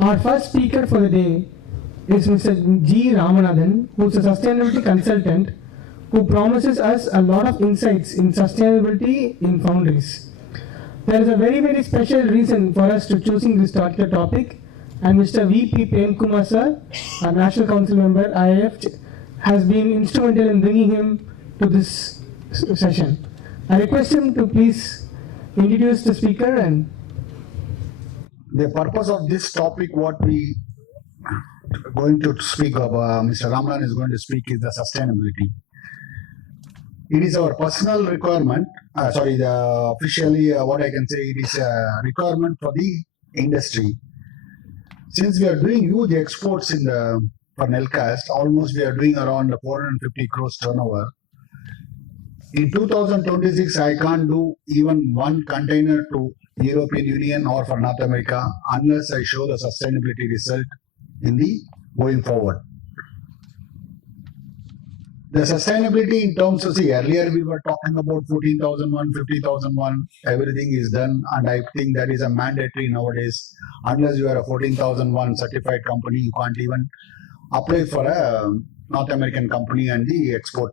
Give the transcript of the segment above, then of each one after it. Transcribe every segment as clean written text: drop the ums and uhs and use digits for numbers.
Our first speaker for the day is Mr. G. Ramanathan, who is a sustainability consultant who promises us a lot of insights in sustainability in Foundries. There is a very special reason for us to choosing this particular topic, and Mr. V.P. Premkumar sir, our National Council member, IIF, has been instrumental in bringing him to this session. I request him to please introduce the speaker. And the purpose of this topic, what we are going to speak of, Mr. Ramanathan is going to speak, is the sustainability. It is our personal requirement, officially what I can say, it is a requirement for the industry. Since we are doing huge exports for Nelcast, almost we are doing around 450 crores turnover. In 2026, I can't do even one container to European Union or for North America unless I show the sustainability result in the going forward. The sustainability in terms of, earlier we were talking about 14,001, 50,001, everything is done, and I think that is a mandatory nowadays. Unless you are a 14,001 certified company, you can't even apply for a North American company and the export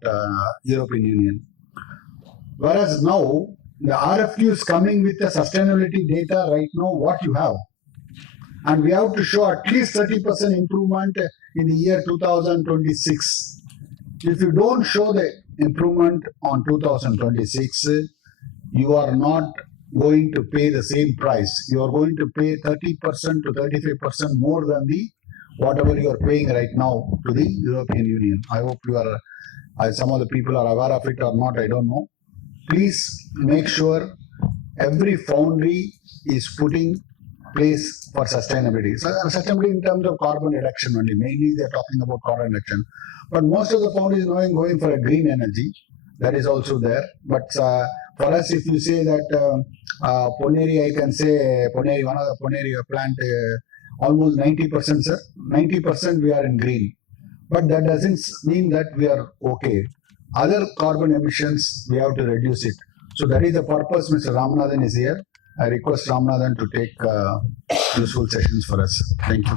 European Union. Whereas now, the RFQ is coming with the sustainability data right now, what you have. And we have to show at least 30% improvement in the year 2026. If you don't show the improvement on 2026, you are not going to pay the same price. You are going to pay 30% to 35% more than the whatever you are paying right now to the European Union. I hope you are, some of the people are aware of it or not, I don't know. Please make sure every foundry is putting place for sustainability. So sustainability in terms of carbon reduction only. Mainly they are talking about carbon reduction. But most of the foundries are going for a green energy. That is also there. But for us, if you say that Poneri, I can say Poneri, one of the Poneri plant, almost 90%, sir. 90% we are in green. But that doesn't mean that we are okay. Other carbon emissions, we have to reduce it. So that is the purpose Mr. Ramanathan is here. I request Ramanathan to take useful sessions for us. Thank you.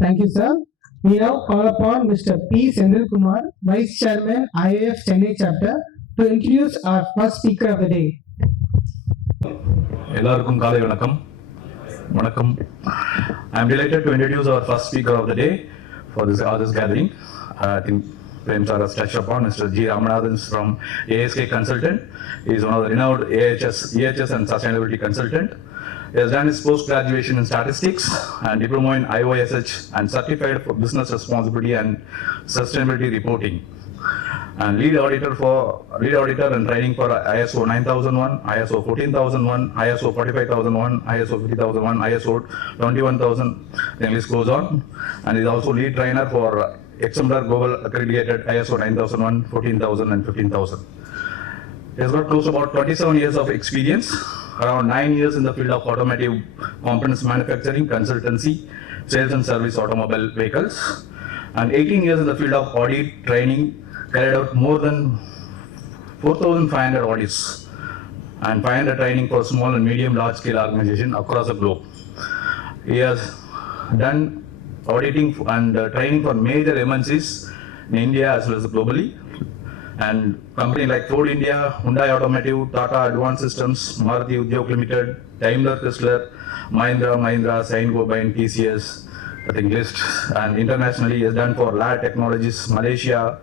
Thank you, sir. We now call upon Mr. P. Sendil Kumar, Vice Chairman, IIF Chennai Chapter, to introduce our first speaker of the day. எல்லாருக்கும் காலை வணக்கம். I am delighted to introduce our first speaker of the day for this gathering. I think Prem sir has touched upon Mr. G. Ramanathan from ASK Consultant. He is one of the renowned EHS and sustainability consultant. He has done his post-graduation in statistics and diploma in IOSH and certified for business responsibility and sustainability reporting. And lead auditor and training for ISO 9001, ISO 14001, ISO 45001, ISO 50001, ISO 21000. The list goes on. And is also lead trainer for exemplar global accredited ISO 9001, 14000 and 15000. He has got close to about 27 years of experience, around 9 years in the field of automotive components manufacturing, consultancy, sales and service automobile vehicles, and 18 years in the field of audit training, carried out more than 4,500 audits and 500 training for small and medium large scale organizations across the globe. He has done auditing and training for major MNCs in India as well as globally, and companies like Ford India, Hyundai Automotive, Tata Advanced Systems, Maruti Udyog Limited, Daimler Chrysler, Mahindra, Saint-Gobain, TCS, I think list, and internationally he has done for LAD Technologies, Malaysia,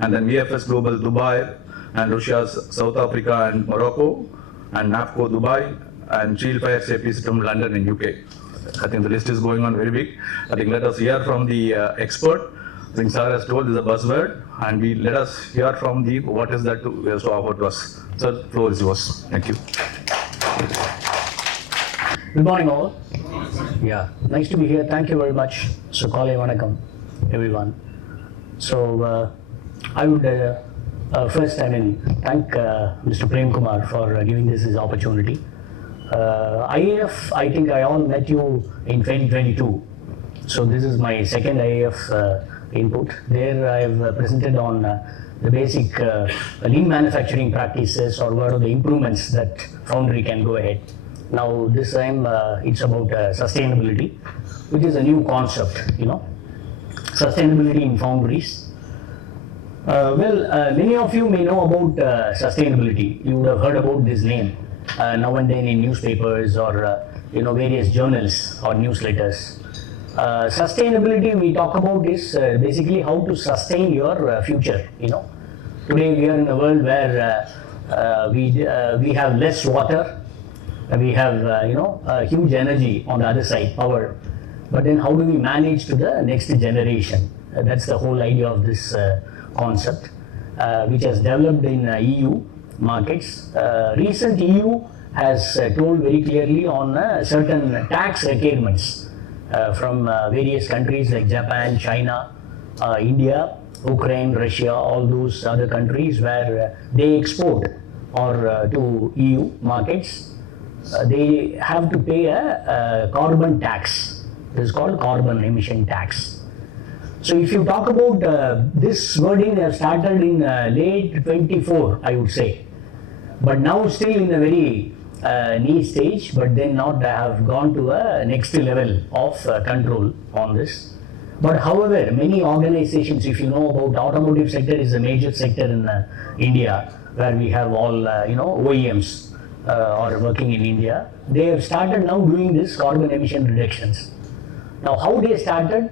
and then VFS Global Dubai, and Russia's South Africa and Morocco, and NAPCO Dubai, and Shield Fire Safety System London and UK. I think the list is going on very big. I think let us hear from the expert. I think Sir has told this is a buzzword, and let us hear from the what is that he has to offer to us. Sir, the floor is yours. Thank you. Good morning, all. Yeah, nice to be here. Thank you very much. So, Kale Vanakkam, everyone. So, I would first, thank Mr. Premkumar for giving this opportunity. IAF, I think I all met you in 2022. So, this is my second IAF input. There I have presented on the basic lean manufacturing practices, or what are the improvements that Foundry can go ahead. Now this time it's about sustainability, which is a new concept, sustainability in foundries. Many of you may know about sustainability. You would have heard about this name now and then in newspapers or various journals or newsletters. Sustainability we talk about is basically how to sustain your future. Today we are in a world where we have less water, we have huge energy on the other side, power. But then how do we manage to the next generation? That's the whole idea of this concept, which has developed in EU markets. Recent EU has told very clearly on certain tax requirements from various countries like Japan, China, India, Ukraine, Russia, all those other countries where they export or to EU markets. They have to pay a carbon tax. This is called carbon emission tax. So if you talk about this wording, have started in late 24, I would say, but now still in a very niche stage, but then not have gone to a next level of control on this. But however, many organizations, if you know about automotive sector, is a major sector in India, where we have all OEMs are working in India. They have started now doing this carbon emission reductions. Now how they started?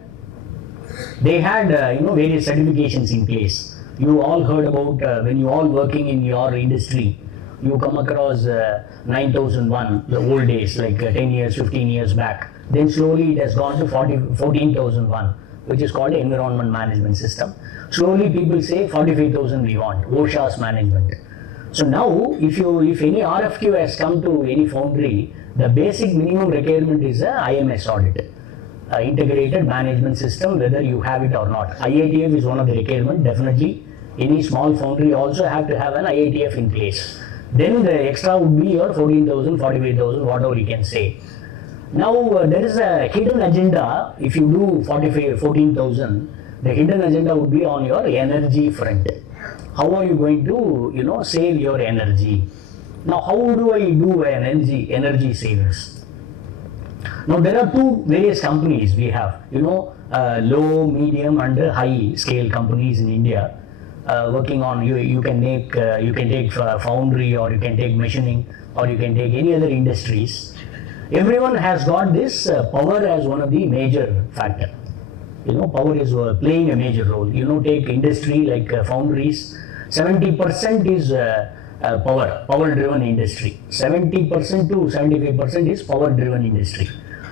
They had various certifications in place. You all heard about when you all working in your industry, you come across 9001, the old days, like 10 years, 15 years back. Then slowly it has gone to 14001, which is called Environment Management System. Slowly people say 45,000 we want, OSHA's management. So now if any RFQ has come to any foundry, the basic minimum requirement is a IMS audit. Integrated management system, whether you have it or not. IATF is one of the requirements, definitely. Any small foundry also have to have an IATF in place. Then the extra would be your 14,000, 45,000, whatever you can say. Now there is a hidden agenda. If you do 14,000, the hidden agenda would be on your energy front. How are you going to save your energy? Now how do I do an energy savings? Now there are two various companies we have, low, medium and high scale companies in India working on, you can take foundry, or you can take machining, or you can take any other industries. Everyone has got this power as one of the major factor. Power is playing a major role. Take industry like foundries, 70% is power driven industry. 70% to 75% is power driven industry.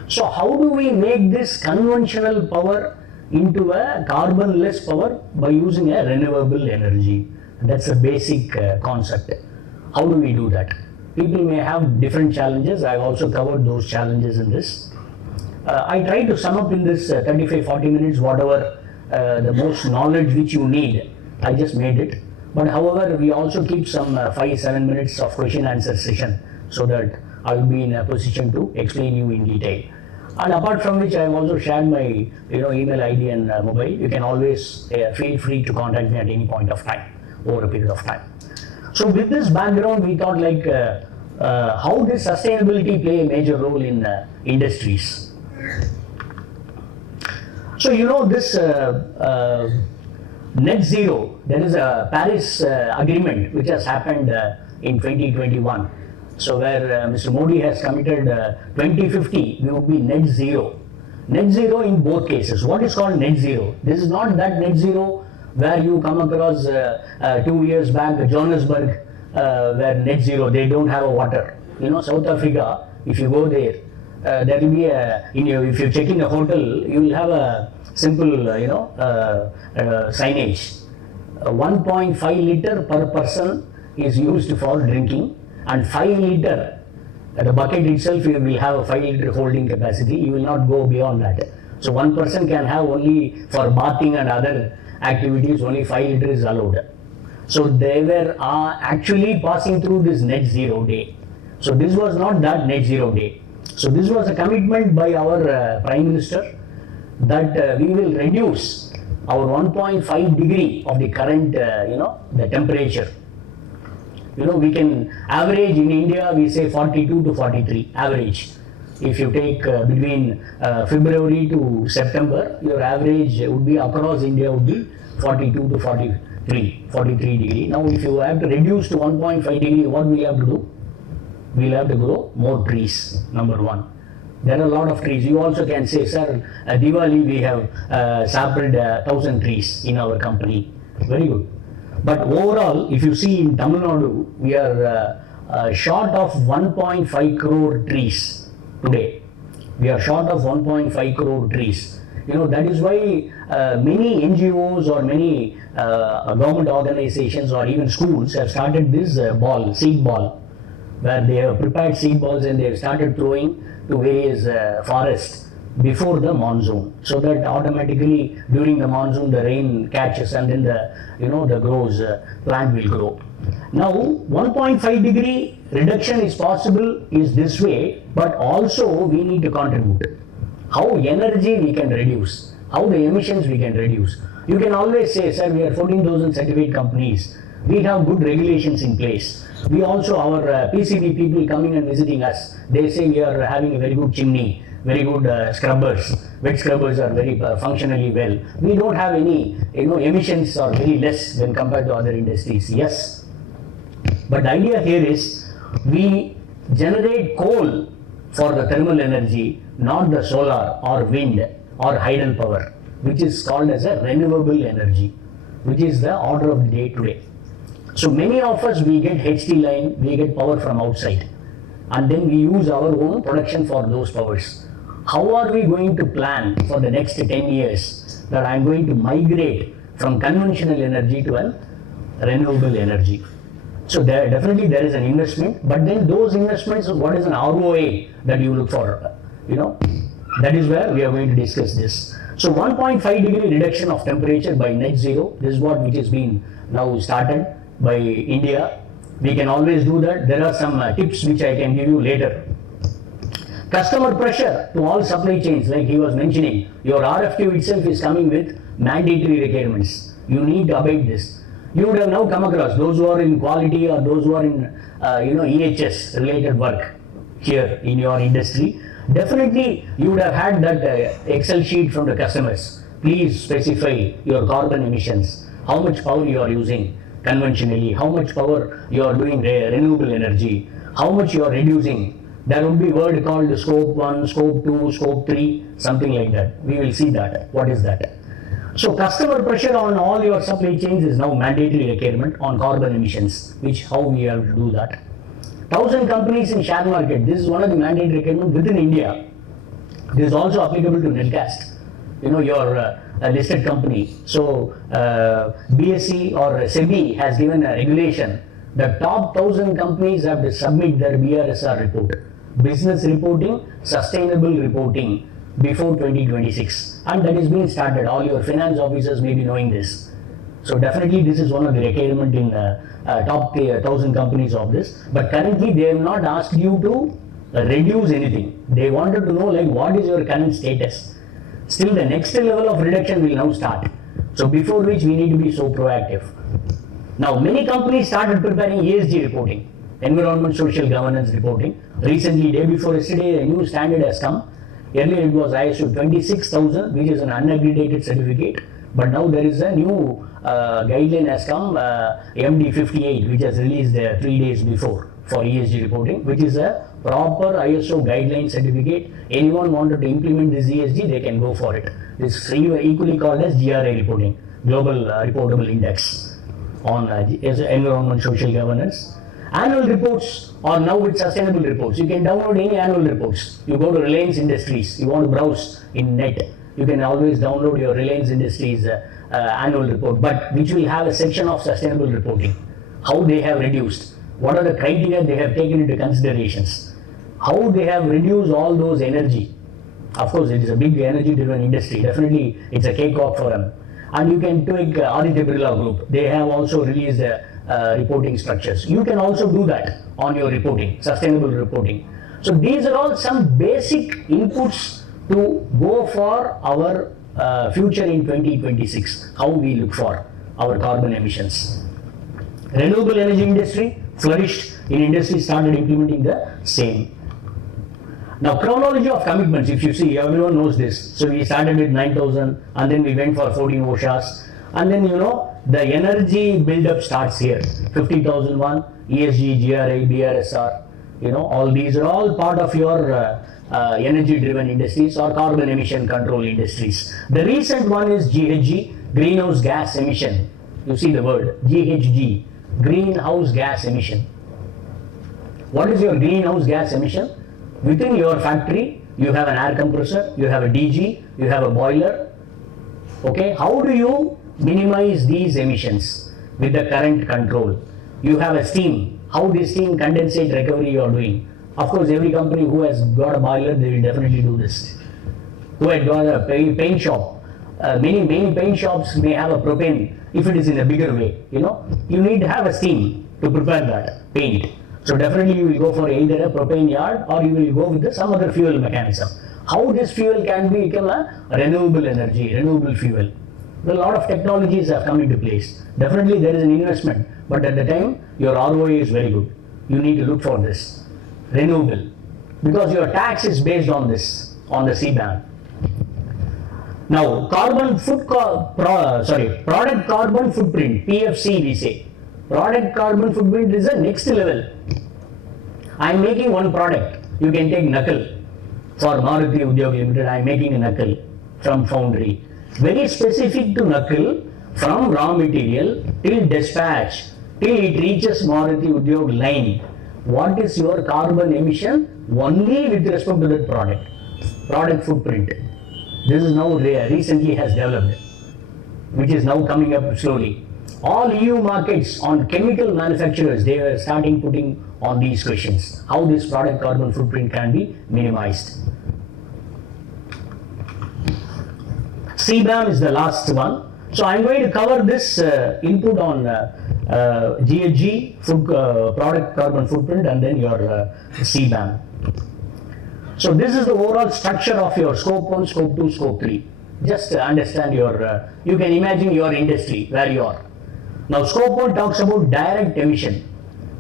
So how do we make this conventional power into a carbon-less power? By using a renewable energy. That's a basic concept. How do we do that? People may have different challenges. I've also covered those challenges in this. I try to sum up in this 35-40 minutes whatever the most knowledge which you need. I just made it. But however, we also keep some 5-7 minutes of question answer session, so that I will be in a position to explain you in detail. And apart from which, I have also shared my email ID and mobile. You can always feel free to contact me at any point of time, over a period of time. So with this background, we thought like how does sustainability play a major role in industries? So this net zero, there is a Paris agreement which has happened in 2021. So where Mr. Modi has committed 2050, we will be net zero. Net zero in both cases. What is called net zero? This is not that net zero where you come across 2 years back, Johannesburg, where net zero, they don't have a water. South Africa, if you go there, there will be if you check in a hotel, you will have a simple, signage. 1.5 liter per person is used for drinking, and 5 liter, the bucket itself will have a 5 liter holding capacity. You will not go beyond that. So one person can have only for bathing and other activities, only 5 liters is allowed. So they were actually passing through this net zero day. So this was not that net zero day. So this was a commitment by our Prime Minister that we will reduce our 1.5 degree of the current, the temperature. We can average in India, we say 42 to 43, average. If you take between February to September, your average would be across India would be 42 to 43 degree. Now, if you have to reduce to 1.5 degree, what we have to do? We'll have to grow more trees, number one. There are a lot of trees. You also can say, sir, Diwali we have sampled 1,000 trees in our company. Very good. But overall, if you see in Tamil Nadu, we are short of 1.5 crore trees today. We are short of 1.5 crore trees. That is why many NGOs or many government organizations or even schools have started this seed ball, where they have prepared seed balls and they have started throwing to various forests before the monsoon, so that automatically during the monsoon the rain catches and then the plant will grow. Now 1.5 degree reduction is possible is this way, but also we need to contribute. How energy we can reduce, how the emissions we can reduce. You can always say, sir, we are 14,000 certified companies. We have good regulations in place. We also, our PCB people coming and visiting us, they say we are having a very good chimney, very good scrubbers. Wet scrubbers are very functionally well. We don't have any, emissions are very less when compared to other industries. Yes, but the idea here is we generate coal for the thermal energy, not the solar or wind or hydel power, which is called as a renewable energy, which is the order of the day today. So many of us, we get HT line, we get power from outside, and then we use our own production for those powers. How are we going to plan for the next 10 years that I am going to migrate from conventional energy to a renewable energy? So definitely there is an investment, but then those investments, what is an ROI that you look for? That is where we are going to discuss this. So 1.5 degree reduction of temperature by net zero, this is what which has been now started by India. We can always do that. There are some tips which I can give you later. Customer pressure to all supply chains, like he was mentioning, your RFQ itself is coming with mandatory requirements. You need to abide this. You would have now come across those who are in quality or those who are in EHS related work here in your industry. Definitely you would have had that Excel sheet from the customers. Please specify your carbon emissions, how much power you are using conventionally, how much power you are doing renewable energy, how much you are reducing. There will be word called scope 1, scope 2, scope 3, something like that. We will see that. What is that? So customer pressure on all your supply chains is now mandatory requirement on carbon emissions, which how we have to do that. 1,000 companies in share market, this is one of the mandatory requirements within India. This is also applicable to Netcast, your listed company. So BSE or SEBI has given a regulation. The top 1,000 companies have to submit their BRSR report, business reporting, sustainable reporting, before 2026, and that is being started. All your finance officers may be knowing this. So definitely this is one of the requirement in top 1,000 companies of this. But currently they have not asked you to reduce anything. They wanted to know like what is your current status. Still the next level of reduction will now start. So before which we need to be so proactive. Now many companies started preparing ESG reporting, environment social governance reporting. Recently, day before yesterday, a new standard has come. Earlier it was ISO 26000, which is an unaggregated certificate, but now there is a new guideline has come, MD 58, which has released 3 days before for ESG reporting, which is a proper ISO guideline certificate. Anyone wanted to implement this ESG, they can go for it. This is equally called as GRI reporting, Global Reportable Index on environment social governance. Annual reports are now with sustainable reports. You can download any annual reports. You go to Reliance Industries, you want to browse in net, you can always download your Reliance Industries annual report, but which will have a section of sustainable reporting. How they have reduced, what are the criteria they have taken into considerations, how they have reduced all those energy. Of course, it is a big energy driven industry. Definitely, it's a cakewalk for them. And you can take Aditya Birla Group. They have also released reporting structures. You can also do that on your reporting, sustainable reporting. So these are all some basic inputs to go for our future in 2026, how we look for our carbon emissions. Renewable energy industry, flourished in industry started implementing the same. Now chronology of commitments, if you see, everyone knows this. So we started with 9,000 and then we went for 14 OSHAs, and then the energy build-up starts here. 50,001, ESG, GRI, BRSR, all these are all part of your energy-driven industries or carbon emission control industries. The recent one is GHG, greenhouse gas emission. You see the word GHG, greenhouse gas emission. What is your greenhouse gas emission? Within your factory, you have an air compressor, you have a DG, you have a boiler. Okay, how do you minimize these emissions with the current control? You have a steam. How this steam condensate recovery you are doing? Of course, every company who has got a boiler, they will definitely do this. Who had got a paint shop, many paint shops may have a propane if it is in a bigger way. You need to have a steam to prepare that paint. So definitely you will go for either a propane yard or you will go with some other fuel mechanism. How this fuel can become a renewable energy, renewable fuel? A lot of technologies have come into place. Definitely there is an investment, but at the time your ROI is very good. You need to look for this renewable, because your tax is based on this, on the CBAM. Now product carbon footprint, PFC we say. Product carbon footprint is the next level. I am making one product. You can take knuckle. For Maruti Udyog Limited, I am making a knuckle from foundry. Very specific to knuckle, from raw material till dispatch, till it reaches Maruti Udyog line. What is your carbon emission only with respect to that product? Product footprint. This is now recently has developed, which is now coming up slowly. All EU markets on chemical manufacturers, they are starting putting on these questions. How this product carbon footprint can be minimized. CBAM is the last one. So I am going to cover this input on GHG, product carbon footprint, and then your CBAM. So this is the overall structure of your scope 1, scope 2, scope 3. Just understand your, you can imagine your industry where you are. Now scope 1 talks about direct emission.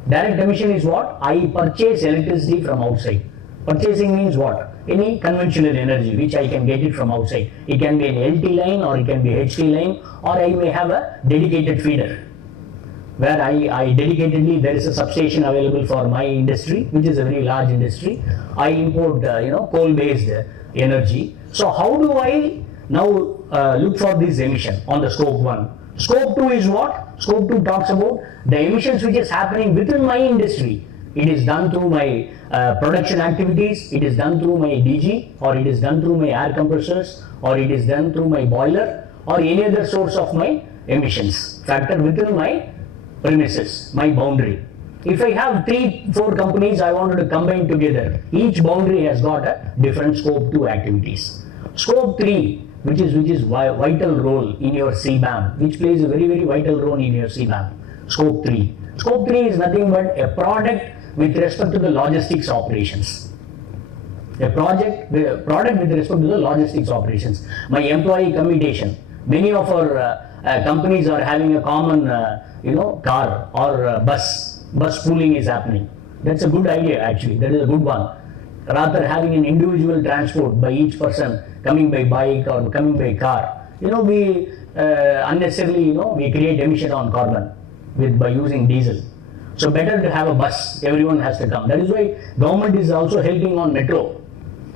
Direct emission is what? I purchase electricity from outside. Purchasing means what? Any conventional energy which I can get it from outside. It can be an LT line or it can be HT line, or I may have a dedicated feeder where I dedicatedly, there is a substation available for my industry, which is a very large industry. I import coal-based energy. So how do I now look for this emission on the scope 1? Scope 2 is what? Scope 2 talks about the emissions which is happening within my industry. It is done through my production activities, it is done through my DG, or it is done through my air compressors, or it is done through my boiler, or any other source of my emissions factor within my premises, my boundary. If I have 3-4 companies I wanted to combine together, each boundary has got a different scope 2 activities. Scope 3, which is vital role in your CBAM, which plays a very, very vital role in your CBAM. Scope 3. Scope 3 is nothing but a product with respect to the logistics operations. A product with respect to the logistics operations. My employee commutation. Many of our companies are having a common car or bus pooling is happening. That's a good idea actually. That is a good one. Rather having an individual transport by each person coming by bike or coming by car, we unnecessarily we create emission on carbon by using diesel. So better to have a bus. Everyone has to come. That is why government is also helping on metro.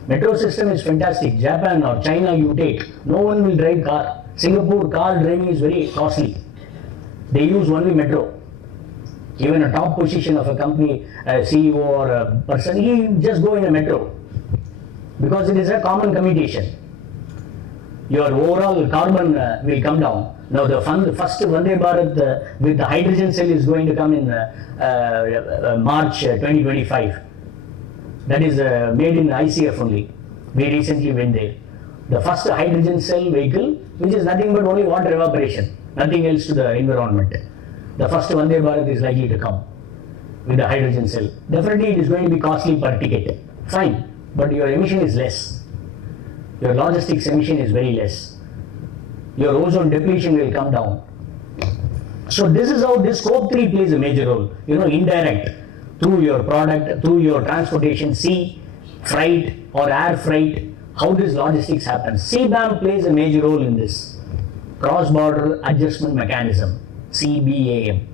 Metro system is fantastic. Japan or China you take, no one will drive car. Singapore car driving is very costly. They use only metro. Even a top position of a company, a CEO or a person, he just go in a metro because it is a common commutation. Your overall carbon will come down. Now the first Vande Bharat with the hydrogen cell is going to come in March 2025. That is made in ICF only. We recently went there. The first hydrogen cell vehicle, which is nothing but only water evaporation, nothing else to the environment. The first Vande Bharat is likely to come with the hydrogen cell. Definitely it is going to be costly per ticket. Fine, but your emission is less. Your logistics emission is very less. Your ozone depletion will come down. So this is how this scope 3 plays a major role. Indirect, through your product, through your transportation, sea, freight or air freight, how this logistics happens. CBAM plays a major role in this. Cross-border adjustment mechanism, CBAM.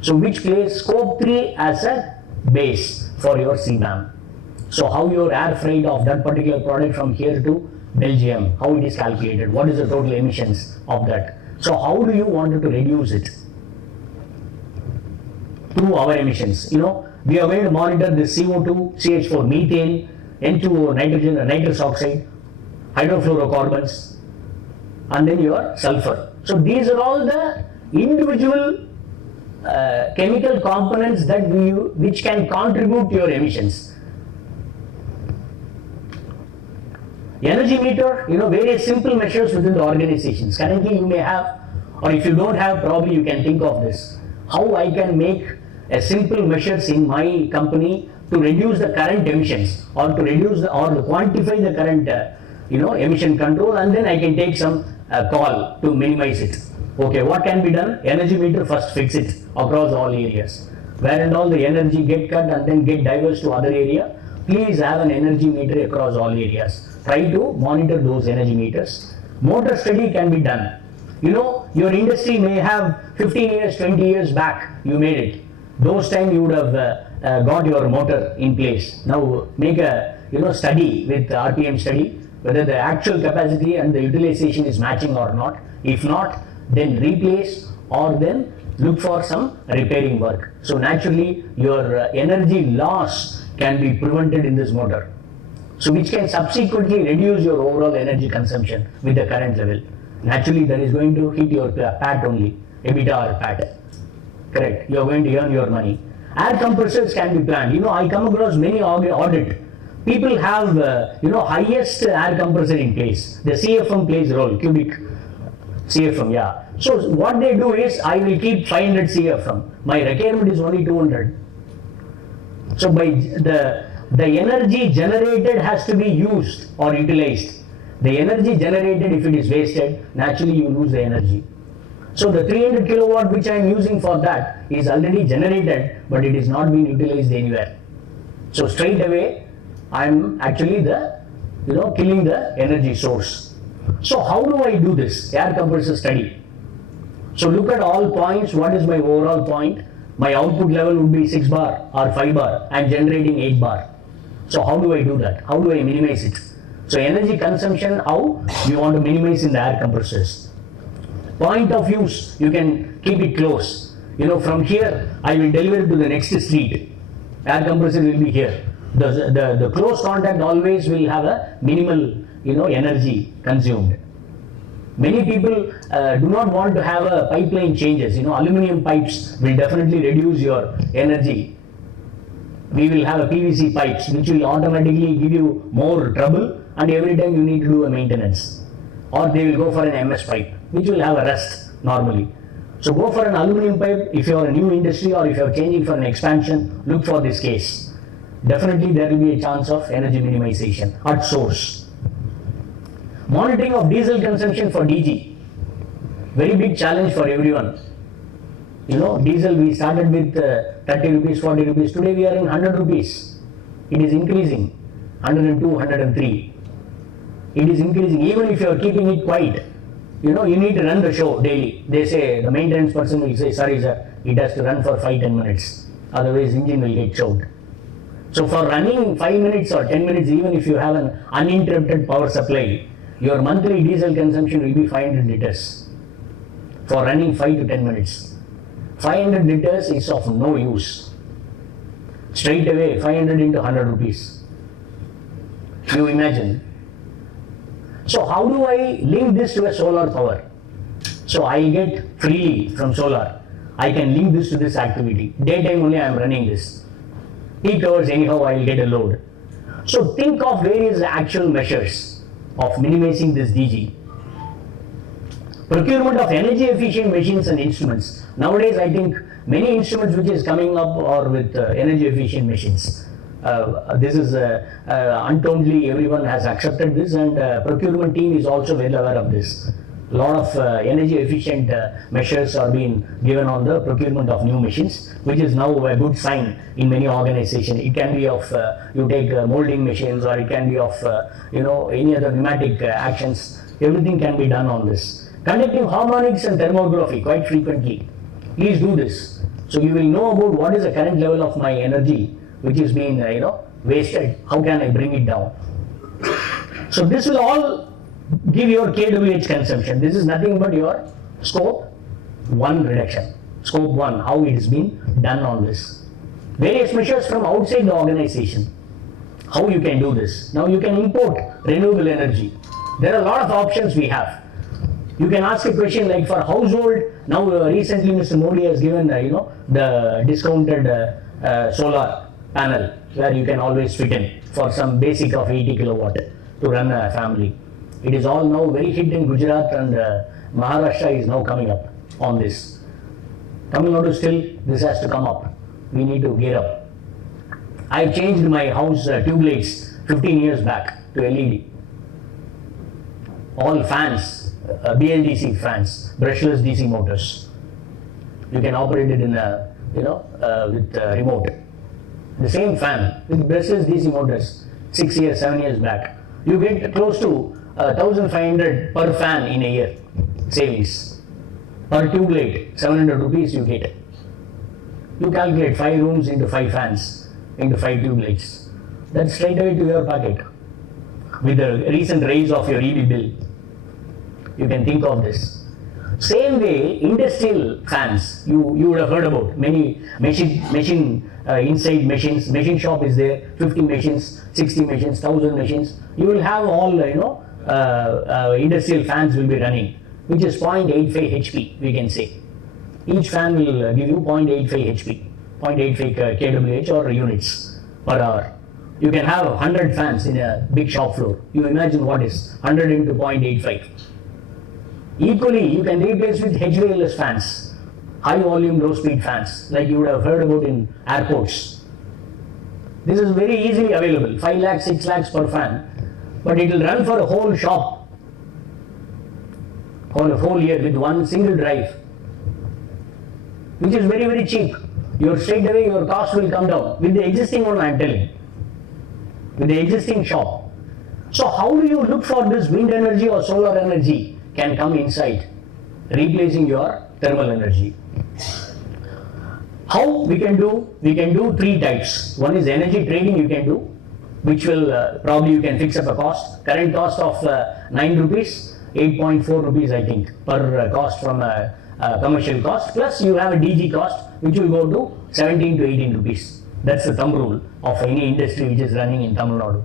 So which plays scope 3 as a base for your CBAM. So how your air freight of that particular product from here to Belgium, how it is calculated, what is the total emissions of that. So how do you want to reduce it? Through our emissions. We are going to monitor the CO2, CH4, methane, N2O, nitrogen, nitrous oxide, hydrofluorocarbons, and then your sulfur. So these are all the individual chemical components which can contribute to your emissions. Energy meter, various simple measures within the organizations. Currently you may have, or if you don't have, probably you can think of this. How I can make a simple measures in my company to reduce the current emissions, or to reduce or to quantify the current emission control, and then I can take some call to minimize it. Okay, what can be done? Energy meter, first fix it across all areas. Where and all the energy get cut and then get diverse to other area, please have an energy meter across all areas. Try to monitor those energy meters. Motor study can be done. Your industry may have 15 years, 20 years back, you made it. Those time you would have got your motor in place. Now make a study with RPM study, whether the actual capacity and the utilization is matching or not. If not, then replace or then look for some repairing work. So naturally your energy loss can be prevented in this motor. So which can subsequently reduce your overall energy consumption with the current level. Naturally that is going to hit your PAT only, EBITDA or PAT. Correct, you are going to earn your money. Air compressors can be planned. I come across many audit. People have highest air compressor in place. The CFM plays a role, cubic CFM, yeah. So what they do is, I will keep 500 CFM. My requirement is only 200. So by the energy generated has to be used or utilized. The energy generated, if it is wasted, naturally you lose the energy. So the 300 kilowatt which I am using for that is already generated, but it is not being utilized anywhere. So straight away I am actually killing the energy source. So how do I do this air compressor study? So look at all points. What is my overall point? My output level would be 6 bar or 5 bar. I am generating 8 bar. So how do I do that? How do I minimize it? So energy consumption, how you want to minimize in the air compressors. Point of use, you can keep it close. From here I will deliver it to the next street. Air compressor will be here. The close contact always will have a minimal energy consumed. Many people do not want to have a pipeline changes. Aluminum pipes will definitely reduce your energy. We will have a PVC pipes which will automatically give you more trouble, and every time you need to do a maintenance. Or they will go for an MS pipe which will have a rust normally. So go for an aluminum pipe if you are a new industry, or if you are changing for an expansion, look for this case. Definitely there will be a chance of energy minimization at source. Monitoring of diesel consumption for DG. Very big challenge for everyone. Diesel we started with 30 rupees, 40 rupees. Today we are in 100 rupees. It is increasing. 102, 103. It is increasing. Even if you are keeping it quiet, you need to run the show daily. They say, the maintenance person will say, sorry sir, it has to run for 5-10 minutes. Otherwise engine will get choked. So for running 5 minutes or 10 minutes, even if you have an uninterrupted power supply, your monthly diesel consumption will be 500 liters for running 5 to 10 minutes. 500 liters is of no use. Straight away 500 into 100 rupees. You imagine. So how do I link this to a solar power? So I get freely from solar. I can link this to this activity. Daytime only I am running this. Peak hours anyhow I will get a load. So think of various actual measures of minimizing this DG. Procurement of energy efficient machines and instruments. Nowadays I think many instruments which is coming up are with energy efficient machines. This is undoubtedly everyone has accepted this, and procurement team is also well aware of this. lot of energy efficient measures are being given on the procurement of new machines, which is now a good sign in many organizations. It can be of you take molding machines, or it can be of any other pneumatic actions. Everything can be done on this. Conducting harmonics and thermography quite frequently. Please do this. So you will know about what is the current level of my energy which is being wasted. How can I bring it down? So this will all give your kWh consumption. This is nothing but your scope 1 reduction. Scope 1, how it is being done on this. Various measures from outside the organization. How you can do this. Now you can import renewable energy. There are a lot of options we have. You can ask a question like for household. Now recently Mr. Modi has given the discounted solar panel where you can always fit in for some basic of 80 kilowatt to run a family. It is all now very hit in Gujarat, and Maharashtra is now coming up on this. Tamil Nadu still, this has to come up. We need to gear up. I changed my house tube lights 15 years back to LED. All fans, BLDC fans, brushless DC motors. You can operate it in a, with remote. The same fan with brushless DC motors 6 years, 7 years back. You get close to 1,500 per fan in a year savings. Per tube light, 700 rupees you get. You calculate 5 rooms into 5 fans into 5 tube lights. That's straight away to your pocket. With the recent raise of your EB bill, you can think of this. Same way, industrial fans, you would have heard about many inside machines. Machine shop is there, 50 machines, 60 machines, 1,000 machines. You will have all industrial fans will be running, which is 0.85 HP, we can say. Each fan will give you 0.85 HP, 0.85 kWh or units per hour. You can have 100 fans in a big shop floor. You imagine what is 100 into 0.85. Equally, you can replace with HVLS fans, high volume, low speed fans, like you would have heard about in airports. This is very easily available, 5 lakhs, 6 lakhs per fan, but it will run for a whole shop, for a whole year with one single drive, which is very, very cheap. Straight away your cost will come down with the existing one, I am telling, with the existing shop. So how do you look for this wind energy or solar energy can come inside, replacing your thermal energy? How we can do? We can do 3 types. One is energy trading you can do, which will probably you can fix up a cost. Current cost of 9 rupees, 8.4 rupees I think per cost from a commercial cost, plus you have a DG cost which will go to 17 to 18 rupees. That's the thumb rule of any industry which is running in Tamil Nadu.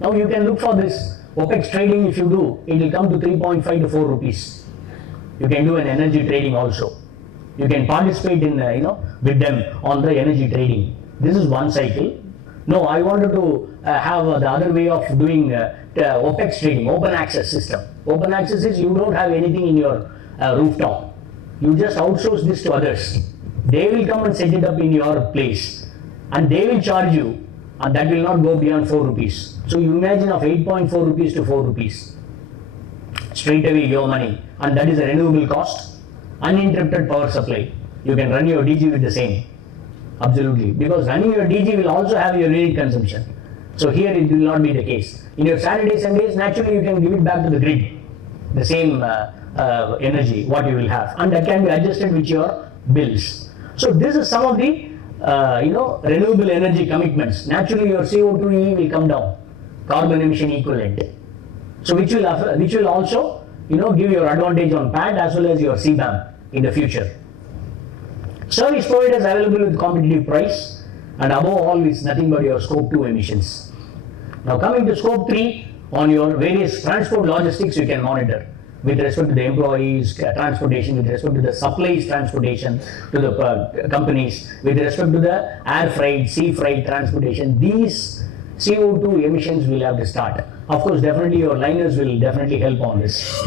Now you can look for this OPEX trading. If you do, it will come to 3.5 to 4 rupees. You can do an energy trading also. You can participate in with them on the energy trading. This is one cycle. No, I wanted to have the other way of doing OPEX trading, open access system. Open access is you don't have anything in your rooftop. You just outsource this to others. They will come and set it up in your place, and they will charge you, and that will not go beyond 4 rupees. So you imagine of 8.4 rupees to 4 rupees. Straight away your money, and that is a renewable cost, uninterrupted power supply. You can run your DG with the same. Absolutely, because running your DG will also have your unit consumption. So here it will not be the case. In your Saturdays, Sundays, naturally you can give it back to the grid, the same energy what you will have, and that can be adjusted with your bills. So this is some of the renewable energy commitments. Naturally your CO2e will come down, carbon emission equivalent. So which will also give your advantage on PAD as well as your CBAM in the future. Service providers available with competitive price, and above all is nothing but your scope 2 emissions. Now coming to scope 3, on your various transport logistics you can monitor with respect to the employees transportation, with respect to the supplies transportation to the companies, with respect to the air freight, sea freight transportation. These CO2 emissions will have to start. Of course, definitely your liners will definitely help on this.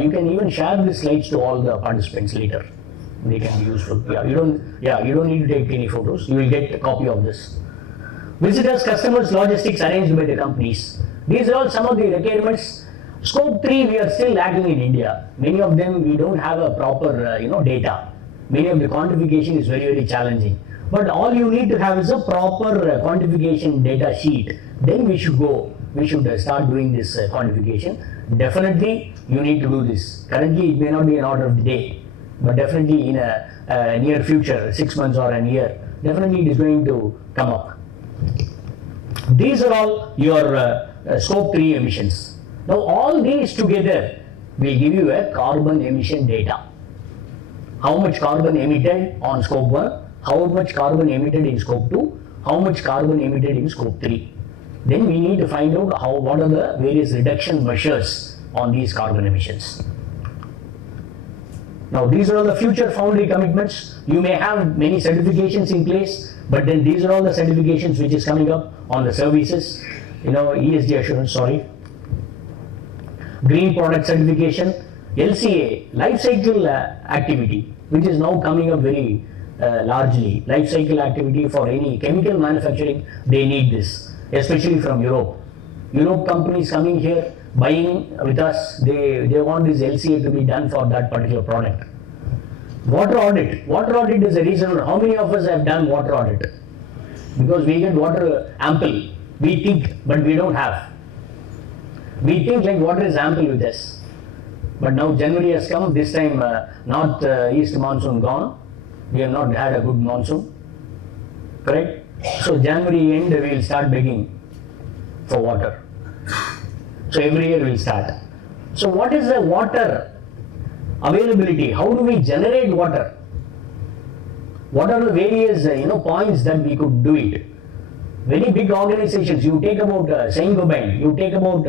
You can even share these slides to all the participants later. They can be useful. You don't need to take any photos. You will get a copy of this. Visitors, customers, logistics arranged by the companies. These are all some of the requirements. Scope 3, we are still lacking in India. Many of them, we don't have a proper, data. Many of the quantification is very, very challenging. But all you need to have is a proper quantification data sheet. Then we should start doing this quantification. Definitely, you need to do this. Currently, it may not be an order of the day, but definitely in a near future, 6 months or a year, definitely it is going to come up. These are all your scope 3 emissions. Now all these together will give you a carbon emission data. How much carbon emitted on scope 1, how much carbon emitted in scope 2, how much carbon emitted in scope 3. Then we need to find out what are the various reduction measures on these carbon emissions. Now these are all the future Foundry commitments. You may have many certifications in place, but then these are all the certifications which is coming up on the services, ESG assurance, green product certification, LCA, life cycle activity, which is now coming up very largely. Life cycle activity for any chemical manufacturing, they need this, especially from Europe. Europe companies coming here, buying with us, they want this LCA to be done for that particular product. Water audit. Water audit is a reason. How many of us have done water audit? Because we get water ample. We think, but we don't have. We think like water is ample with us. But now January has come, this time north-east monsoon gone. We have not had a good monsoon. Correct? So January end we will start begging for water. So every year we will start. So what is the water availability? How do we generate water? What are the various points that we could do it? Very big organizations, you take about Saint-Gobain, you take about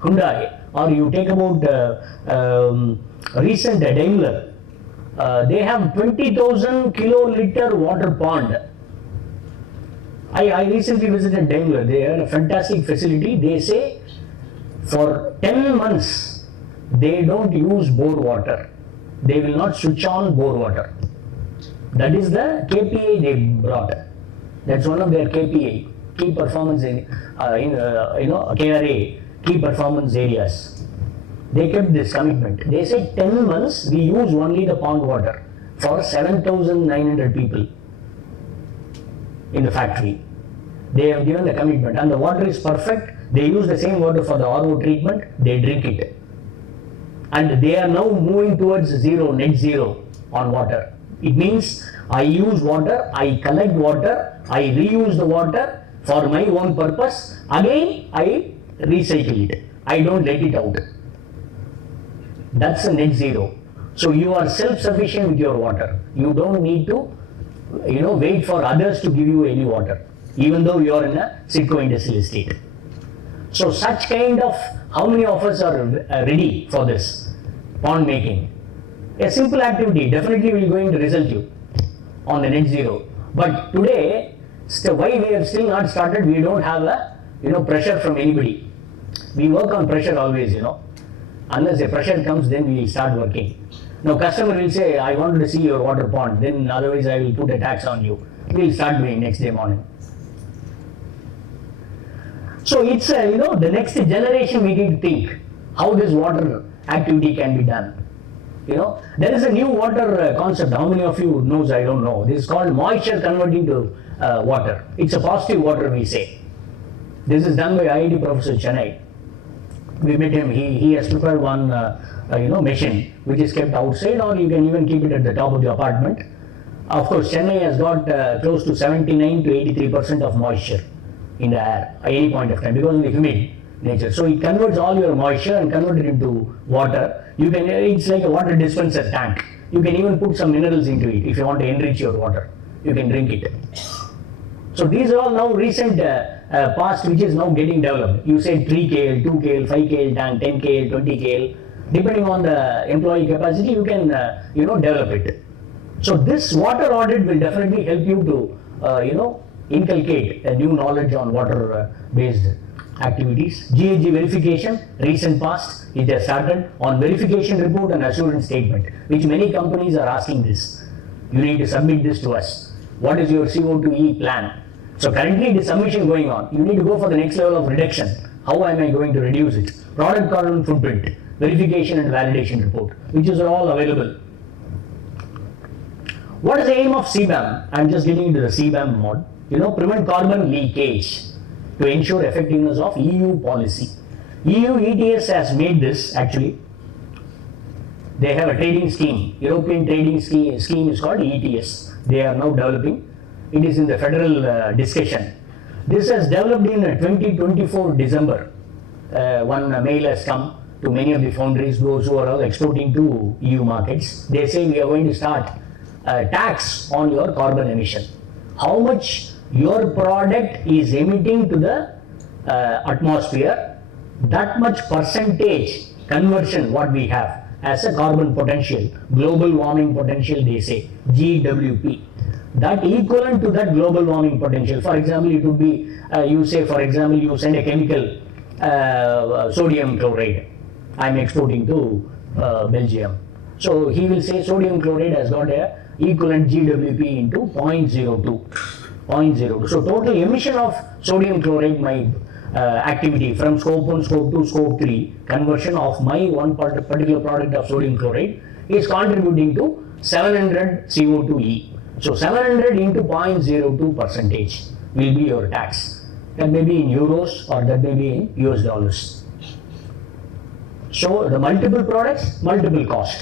Hyundai, or you take about recent Daimler. They have 20,000 kiloliter water pond. I recently visited Daimler. They have a fantastic facility. They say for 10 months they don't use bore water. They will not switch on bore water. That is the KPI they brought. That's one of their KPI, key performance KRA, key performance areas. They kept this commitment. They said 10 months we use only the pond water for 7,900 people in the factory. They have given the commitment, and the water is perfect. They use the same water for the RO treatment, they drink it. And they are now moving towards net zero on water. It means I use water, I collect water, I reuse the water for my own purpose. Again, I recycle it. I don't let it out. That's a net zero. So you are self-sufficient with your water. You don't need to, wait for others to give you any water, even though you are in a Sitco industrial estate. So such kind of, how many of us are ready for this pond making? A simple activity definitely will going to result you on the net zero. But today, why we have still not started? We don't have a pressure from anybody. We work on pressure always, Unless a pressure comes, then we will start working. Now customer will say, I wanted to see your water pond, then otherwise I will put a tax on you. We will start doing next day morning. So it's the next generation we need to think how this water activity can be done. There is a new water concept. How many of you knows? I don't know. This is called moisture converting to water. It's a positive water, we say. This is done by IIT Professor Chennai. We met him. He has prepared one machine which is kept outside, or you can even keep it at the top of the apartment. Of course, Chennai has got close to 79 to 83% of moisture in the air at any point of time because of the humid nature. So it converts all your moisture and convert it into water. It's like a water dispenser tank. You can even put some minerals into it if you want to enrich your water. You can drink it. So these are all now recent past which is now getting developed. You said 3 KL, 2 KL, 5 KL tank, 10 KL, 20 KL. Depending on the employee capacity, you can develop it. So this water audit will definitely help you to inculcate a new knowledge on water based activities. GHG verification, recent past, it has started on verification report and assurance statement, which many companies are asking this. You need to submit this to us. What is your CO2e plan? So currently the submission going on. You need to go for the next level of reduction. How am I going to reduce it? product carbon footprint, verification and validation report, which is all available. What is the aim of CBAM? I'm just getting into the CBAM mod. Prevent carbon leakage to ensure effectiveness of EU policy. EU ETS has made this actually. They have a trading scheme. European trading scheme is called ETS. They are now developing. It is in the federal discussion. This has developed in 2024 December. One mail has come to many of the foundries, those who are all exporting to EU markets. They say we are going to start a tax on your carbon emission. How much your product is emitting to the atmosphere, that much percentage conversion what we have as a carbon potential, global warming potential they say, GWP. That equivalent to that global warming potential. For example, it would be, you say for example, you send a chemical sodium chloride. I am exporting to Belgium. So he will say sodium chloride has got a equivalent GWP into 0.02. 0.02. So total emission of sodium chloride, my activity from scope 1, scope 2, scope 3, conversion of my one particular product of sodium chloride is contributing to 700 CO2e. So 700 into 0.02 percentage will be your tax. That may be in euros or that may be in US dollars. So the multiple products, multiple cost.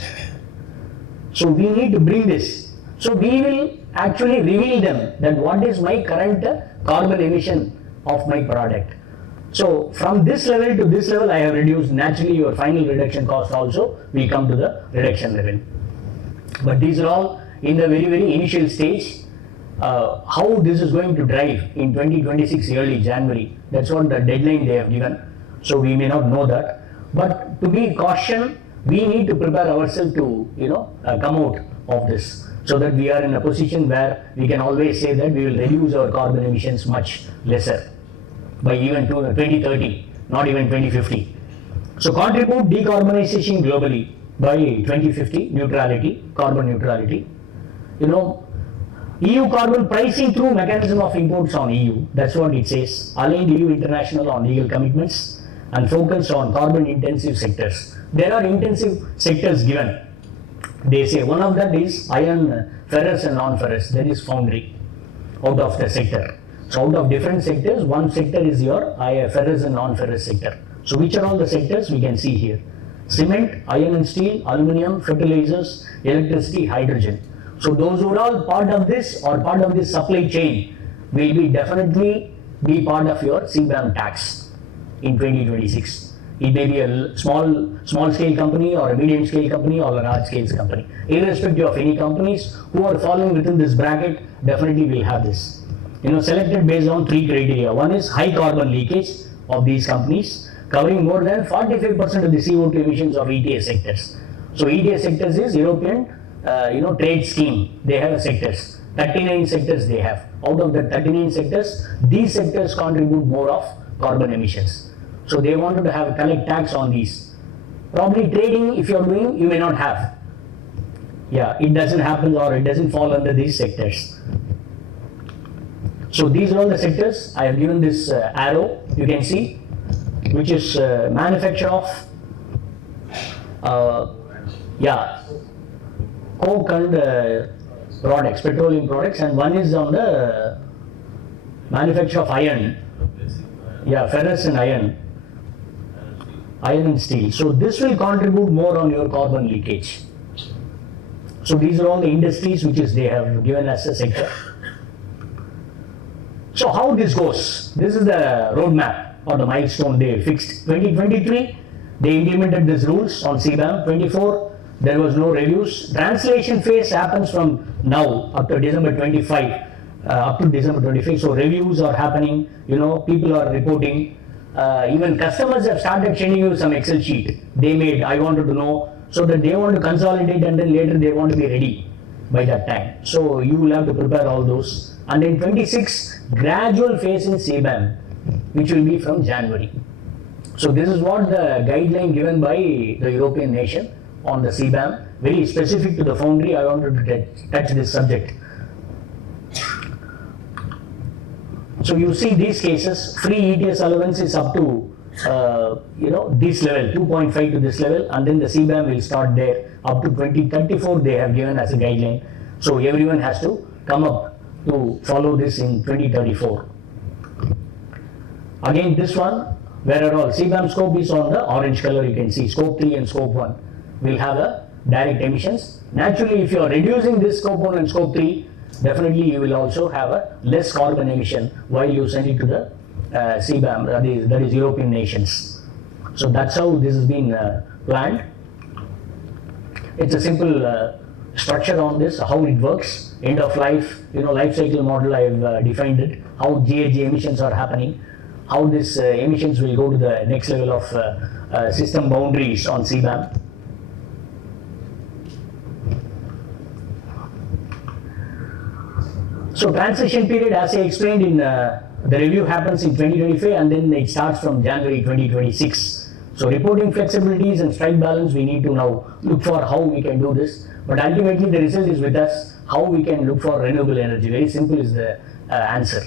So we need to bring this. So we will actually reveal them that what is my current carbon emission of my product. So from this level to this level I have reduced. Naturally your final reduction cost also will come to the reduction level. But these are all in the very initial stage. How this is going to drive in 2026 early January, that's what the deadline they have given. So we may not know that. But to be caution, we need to prepare ourselves to come out of this, so that we are in a position where we can always say that we will reduce our carbon emissions much lesser by even 2030, not even 2050. So contribute decarbonization globally by 2050, neutrality, carbon neutrality. EU carbon pricing through mechanism of imports on EU, that's what it says. Aligned EU international on legal commitments and focus on carbon intensive sectors. There are intensive sectors given. They say one of that is iron, ferrous and non-ferrous, that is foundry out of the sector. So out of different sectors, one sector is your ferrous and non-ferrous sector. So which are all the sectors we can see here? Cement, iron and steel, aluminium, fertilizers, electricity, hydrogen. So those who are all part of this or part of this supply chain will be definitely be part of your CBAM tax in 2026. It may be a small scale company or a medium scale company or a large scale company. Irrespective of any companies who are falling within this bracket, definitely will have this. Selected based on 3 criteria. One is high carbon leakage of these companies, covering more than 45% of the CO2 emissions of ETS sectors. So ETS sectors is European trade scheme. They have sectors. 39 sectors they have. Out of the 39 sectors, these sectors contribute more of carbon emissions. So they wanted to have a collect tax on these. Probably trading, if you are doing, you may not have. Yeah, it doesn't happen or it doesn't fall under these sectors. So these are all the sectors. I have given this arrow, you can see, which is manufacture of coke and products, petroleum products, and one is on the manufacture of iron. Yeah, ferrous and iron and steel. So this will contribute more on your carbon leakage. So these are all the industries which is they have given as a sector. So how this goes? This is the roadmap or the milestone they fixed. 2023, they implemented these rules on CBAM. 24, there was no reviews. Translation phase happens from now up to December 25. Up to December 25. So reviews are happening. People are reporting. Even customers have started sending you some Excel sheet they made. I wanted to know, so that they want to consolidate and then later they want to be ready by that time. So you will have to prepare all those. And in 26, gradual phase in CBAM, which will be from January. So this is what the guideline given by the European nation on the CBAM, very specific to the foundry. I wanted to touch this subject. So you see these cases, free ETS allowance is up to this level, 2.5 to this level, and then the CBAM will start there up to 2034 they have given as a guideline. So everyone has to come up to follow this in 2034. Again, this one, where are all CBAM scope is on the orange color, you can see scope 3 and scope 1 will have a direct emissions. Naturally, if you are reducing this scope 1 and scope 3, definitely you will also have a less carbon emission while you send it to the CBAM, that is European nations. So that's how this has been planned. It's a simple structure on this, how it works, end of life, life cycle model I have defined it, how GHG emissions are happening, how this emissions will go to the next level of system boundaries on CBAM. So transition period, as I explained in the review happens in 2025 and then it starts from January 2026. So reporting flexibilities and strike balance, we need to now look for how we can do this. But ultimately the result is with us, how we can look for renewable energy. Very simple is the answer.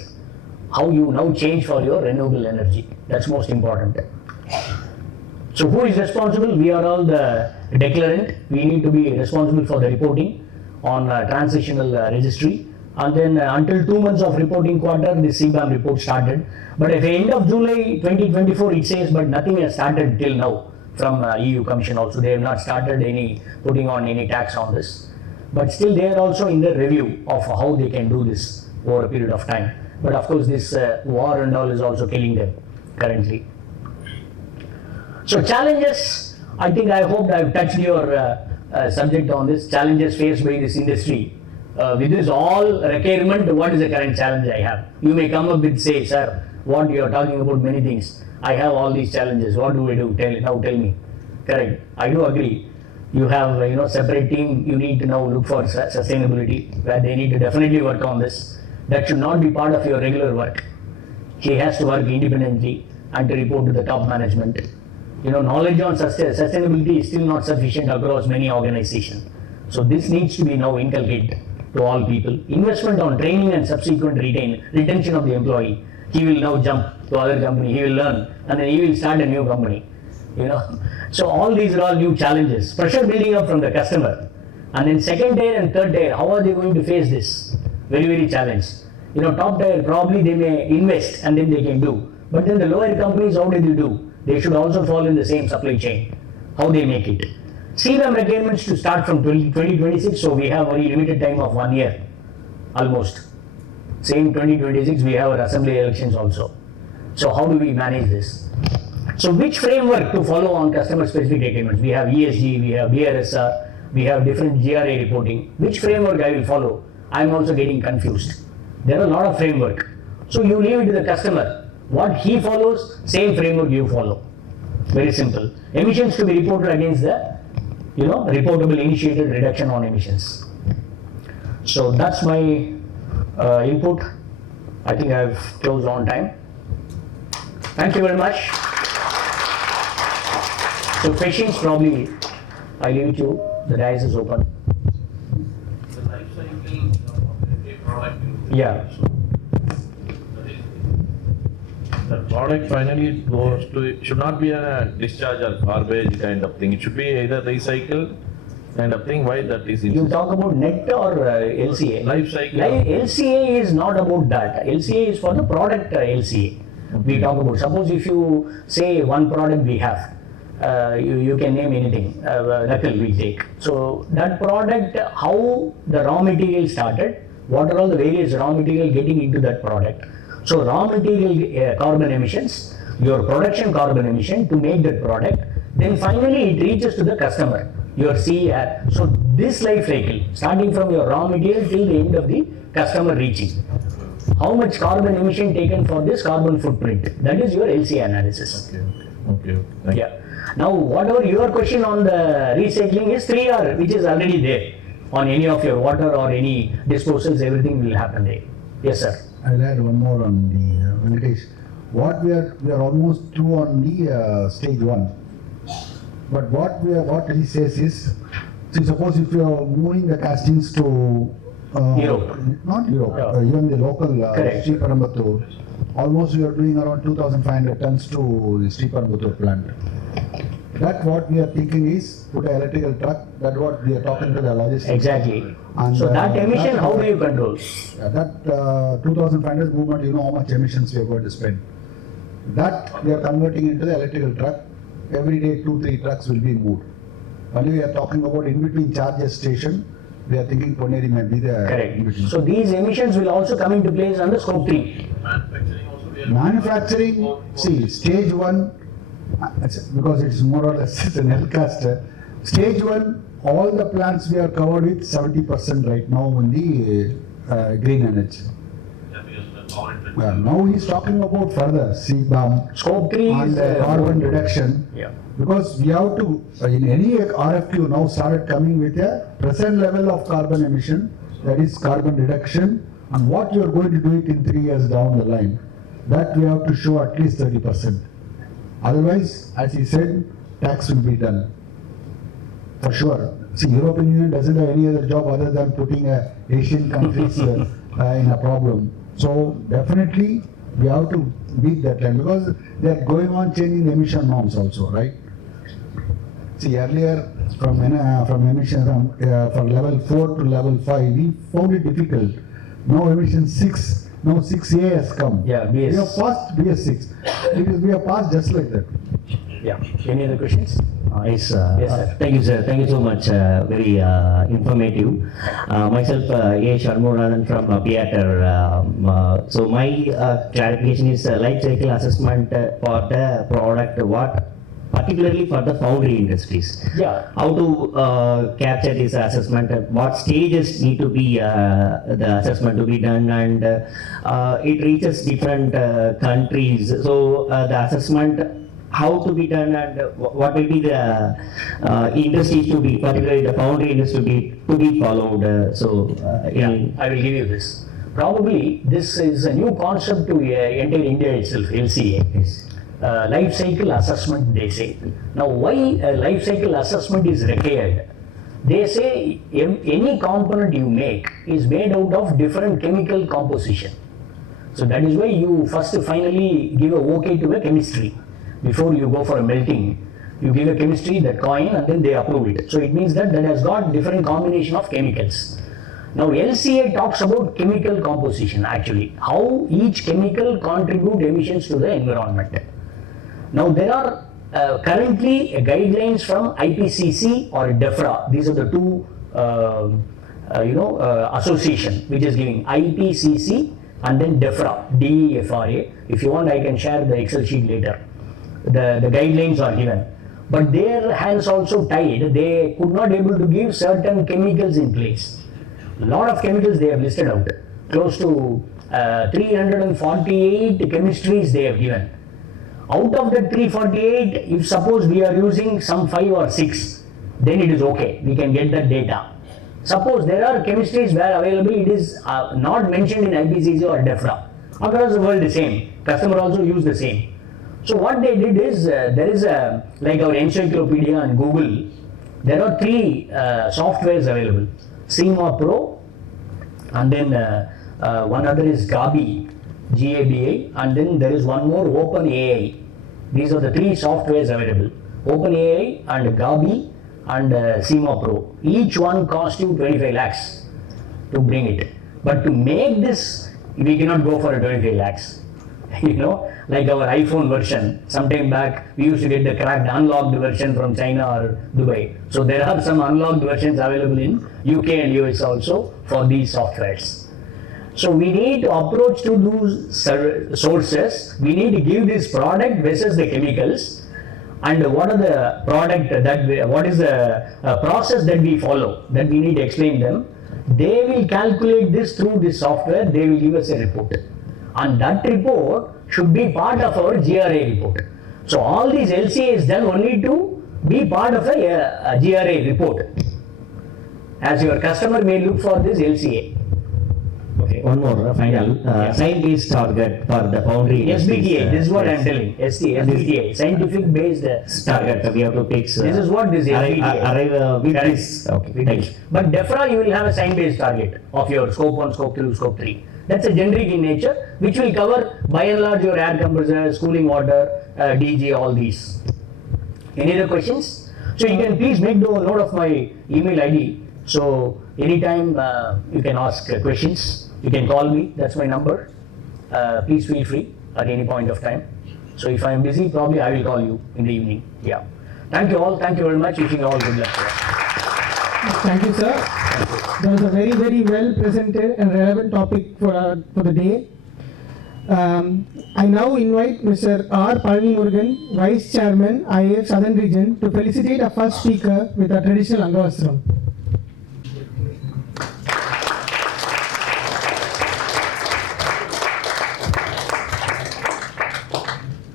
How you now change for your renewable energy. That's most important. So who is responsible? We are all the declarant. We need to be responsible for the reporting on transitional registry. And then until 2 months of reporting quarter, the CBAM report started. But at the end of July 2024, it says, but nothing has started till now from EU Commission also. They have not started putting on any tax on this. But still they are also in the review of how they can do this over a period of time. But of course this war and all is also killing them currently. So challenges, I hope I've touched your subject on this, challenges faced by this industry. With this all requirement, what is the current challenge I have? You may come up with, say, sir, what you are talking about many things. I have all these challenges. What do I do? Now tell me. Correct. I do agree. You have separate team. You need to now look for sustainability, where they need to definitely work on this. That should not be part of your regular work. He has to work independently and to report to the top management. Knowledge on sustainability is still not sufficient across many organizations. So this needs to be now inculcated to all people. Investment on training and subsequent retention of the employee. He will now jump to other company, he will learn, and then he will start a new company. So all these are all new challenges. Pressure building up from the customer. And then second tier and third tier, how are they going to face this? Very, very challenged. Top tier, probably they may invest and then they can do. But then the lower companies, how do they do? They should also fall in the same supply chain. How they make it. CBAM requirements to start from 2026, so we have very limited time of 1 year, almost. Same 2026, we have our assembly elections also. So how do we manage this? So which framework to follow on customer specific requirements? We have ESG, we have BRSR, we have different GRA reporting. Which framework I will follow? I am also getting confused. There are a lot of framework. So you leave it to the customer. What he follows, same framework you follow. Very simple. Emissions to be reported against the reportable initiated reduction on emissions. So that's my input. I think I've closed on time. Thank you very much. So questions probably I leave it to you. The dais is open. The life cycle of a product. Yeah. The product finally goes to, it should not be a discharge or garbage kind of thing. It should be either recycle kind of thing. Why that is? You talk about net or LCA? Life cycle. LCA is not about that. LCA is for the product LCA. We talk about, suppose if you say one product we have, you can name anything, knuckle we take. So that product, how the raw material started, what are all the various raw material getting into that product. So raw material carbon emissions, your production carbon emission to make that product, then finally it reaches to the customer, your CR. So this life cycle, starting from your raw material till the end of the customer reaching. How much carbon emission taken for this carbon footprint? That is your LCA analysis. Okay. Thank you. Yeah. Now whatever your question on the recycling is 3R, which is already there. On any of your water or any disposals, everything will happen there. Yes, sir. I'll add one more on the Venkatesh. What we are almost through on the stage 1. But what he says is, see, suppose if you are moving the castings to Europe. Not Europe, Yeah. even the local Correct. Sriperumbudur. Almost we are doing around 2,500 tons to the Sriperumbudur plant. That what we are thinking is put an electrical truck. That what we are talking to the logistics. Exactly. And, So that emission, that- how do you control? That 2,500 movement, you know how much emissions we are going to spend. That we are converting into the electrical truck. Every day 2-3 trucks will be moved. When we are talking about in between charges station, we are thinking Ponneri may be the in Correct. between. So these emissions will also come into place under scope 3. Manufacturing, see, stage 1, because it's more or less it's an L-caster. Stage 1, all the plants we are covered with 70% right now in the green energy. Now he's talking about further CBAM Scope 3 and is carbon reduction. Yeah. Because we have to, in any RFQ now started coming with a present level of carbon emission, that is carbon reduction, and what you are going to do it in 3 years down the line. That we have to show at least 30%. Otherwise, as he said, tax will be done. For sure. See, European Union doesn't have any other job other than putting Asian countries in a problem. So definitely we have to beat that line because they are going on changing the emission norms also, right? See, earlier from emission from level 4 to level 5, we found it difficult. Now emission 6, now 6A has come. Yeah, BS. We have passed BS6. We have passed just like that. Yeah. Any other questions? Yes, Yes, sir. thank you, sir. Thank you so much. Very informative. Myself, A. Ramanathan from Theatre. So my clarification is life cycle assessment for the product. What particularly for the foundry industries? Yeah. How to capture this assessment? What stages need to be the assessment to be done, and it reaches different countries. So the assessment, how to be done, and what will be the industries to be, particularly the foundry industry to be followed. Yeah, I will give you this. Probably this is a new concept to entire India itself, LCA. Yes. Life cycle assessment, they say. Now, why life cycle assessment is required? They say any component you make is made out of different chemical composition. So that is why you first finally give a okay to a chemistry. Before you go for a melting, you give a chemistry, that coin, and then they approve it. So it means that has got different combination of chemicals. Now LCA talks about chemical composition actually, how each chemical contribute emissions to the environment. Now there are currently guidelines from IPCC or DEFRA. These are the two association which is giving IPCC and then DEFRA, DEFRA. If you want, I can share the Excel sheet later. The guidelines are given, but their hands also tied. They could not able to give certain chemicals in place. A lot of chemicals they have listed out, close to 348 chemistries they have given. Out of the 348, if suppose we are using some 5 or 6, then it is okay, we can get that data. Suppose there are chemistries where available, it is not mentioned in IPCC or DEFRA. Across the world the same, customer also use the same. So what they did is, there is like our encyclopedia and Google, there are 3 softwares available. CIMA Pro, and then one other is GABI, GABI, and then there is one more, OpenAI. These are the 3 softwares available. OpenAI and GABI and CIMA Pro. Each one costs you 25 lakhs to bring it. But to make this, we cannot go for a 25 lakhs. You know, like our iPhone version, sometime back we used to get the cracked unlocked version from China or Dubai. So there are some unlocked versions available in UK and US also for these softwares. So we need to approach to those sources. We need to give this product versus the chemicals, and what are the product that what is the process that we follow, that we need to explain them. They will calculate this through this software. They will give us a report. And that report should be part of our GRA report. So all these LCA is done only to be part of a GRA report. As your customer may look for this LCA. Okay. Okay, one more final. Science-based target for the foundry. SBTA, this is what I am telling. SBTA, scientific based Target we have to fix. This is what this SBTA. Arrive with Correct. this. Okay, thank you. But DEFRA, you will have a sign-based target of your scope 1, scope 2, scope 3. That's a generic in nature, which will cover by and large your air compressors, cooling water, DG, all these. Any other questions? So you can please make note of my email ID. So anytime you can ask questions, you can call me, that's my number. Please feel free at any point of time. So if I am busy, probably I will call you in the evening. Yeah. Thank you all. Thank you very much. Wishing you all good luck. Thank you, sir. That was a very, very well presented and relevant topic for the day. I now invite Mr. R. Palani Murugan, Vice Chairman, IAF Southern Region, to felicitate our first speaker with our traditional Angavastram.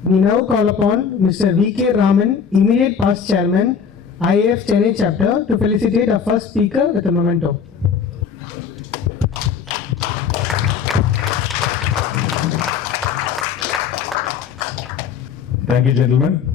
We now call upon Mr. V.K. Raman, immediate past chairman, IAF Chennai chapter, to felicitate our first speaker with a memento. Thank you, gentlemen.